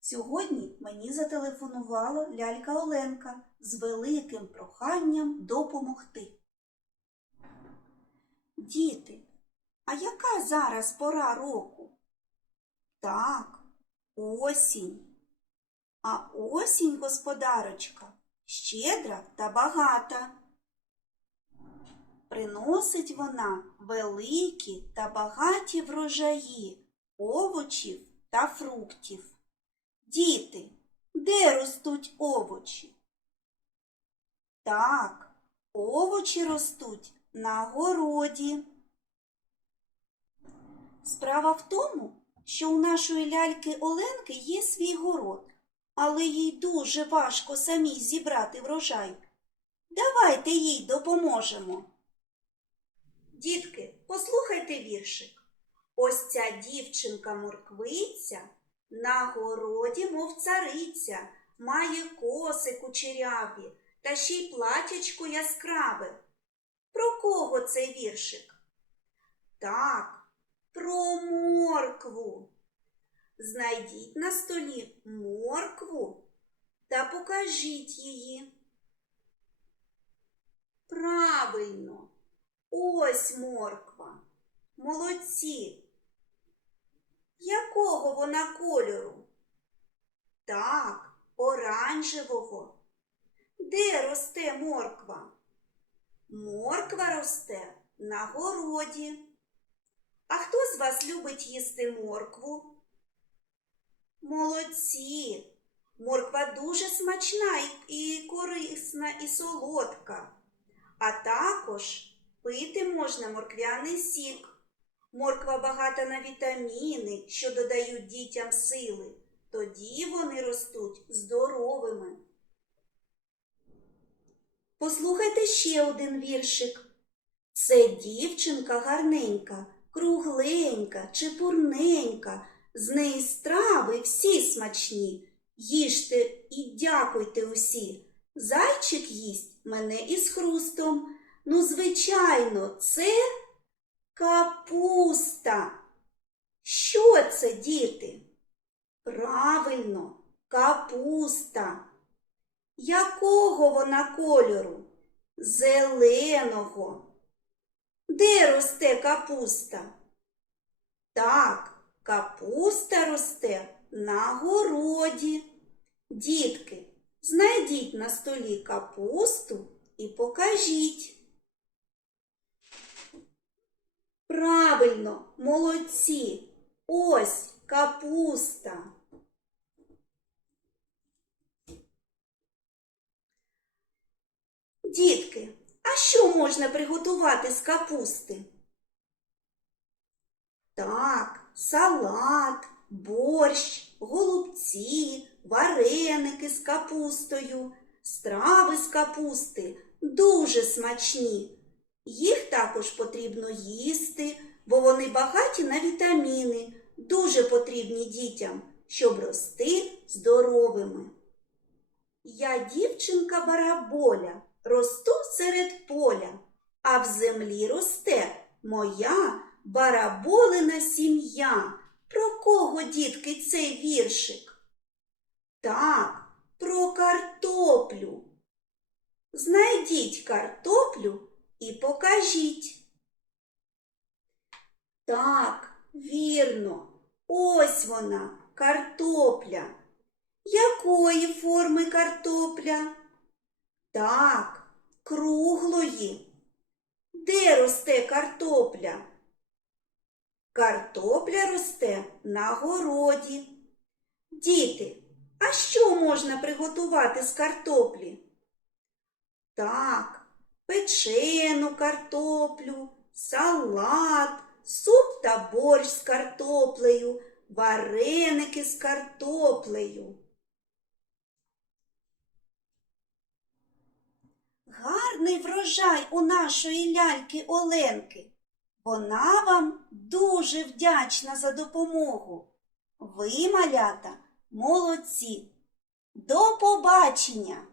Сьогодні мені зателефонувала лялька Оленка з великим проханням допомогти. Діти, а яка зараз пора року? Так, осінь. А осінь, господарочка, щедра та багата. Приносить вона великі та багаті врожаї овочів та фруктів. Діти, де ростуть овочі? Так, овочі ростуть на городі. Справа в тому, що у нашої ляльки Оленки є свій город, але їй дуже важко самій зібрати врожай. Давайте їй допоможемо. Дітки, послухайте віршик. Ось ця дівчинка морквиця на городі, мов цариця, має коси кучеряві та ще й платячко яскраве. Про кого цей віршик? Так, про моркву. Знайдіть на столі моркву та покажіть її. Правильно, ось морква. Молодці. Якого вона кольору? Так, оранжевого. Де росте морква? Морква росте на городі. А хто з вас любить їсти моркву? Молодці. Морква дуже смачна і корисна і солодка. А також пити можна морквяний сік. Морква багата на вітаміни, що додають дітям сили. Тоді вони ростуть здоровими. Послухайте ще один віршик. Це дівчинка гарненька, кругленька, чепурненька, з неї страви всі смачні. Їжте і дякуйте усі. Зайчик їсть мене із хрустом. Ну, звичайно, це капуста. Що це, діти? Правильно, капуста. Якого вона кольору? Зеленого. Де росте капуста? Так, капуста росте на городі. Дітки, знайдіть на столі капусту і покажіть. Правильно, молодці. Ось капуста. Дітки, а що можна приготувати з капусти? Так, салат, борщ, голубці, вареники з капустою, страви з капусти дуже смачні. Їх також потрібно їсти, бо вони багаті на вітаміни, дуже потрібні дітям, щоб рости здоровими. Я дівчинка бараболя, росту серед поля, а в землі росте моя бараболина сім'я. Про кого, дітки, цей віршик? Так, про картоплю. Знайдіть картоплю і покажіть. Так, вірно, ось вона, картопля. Якої форми картопля? Так, круглої. Де росте картопля? Картопля росте на городі. Діти, а що можна приготувати з картоплі? Так, печену картоплю, салат, суп та борщ з картоплею, вареники з картоплею. Гарний врожай у нашої ляльки Оленки. Вона вам дуже вдячна за допомогу. Ви, малята, молодці. До побачення!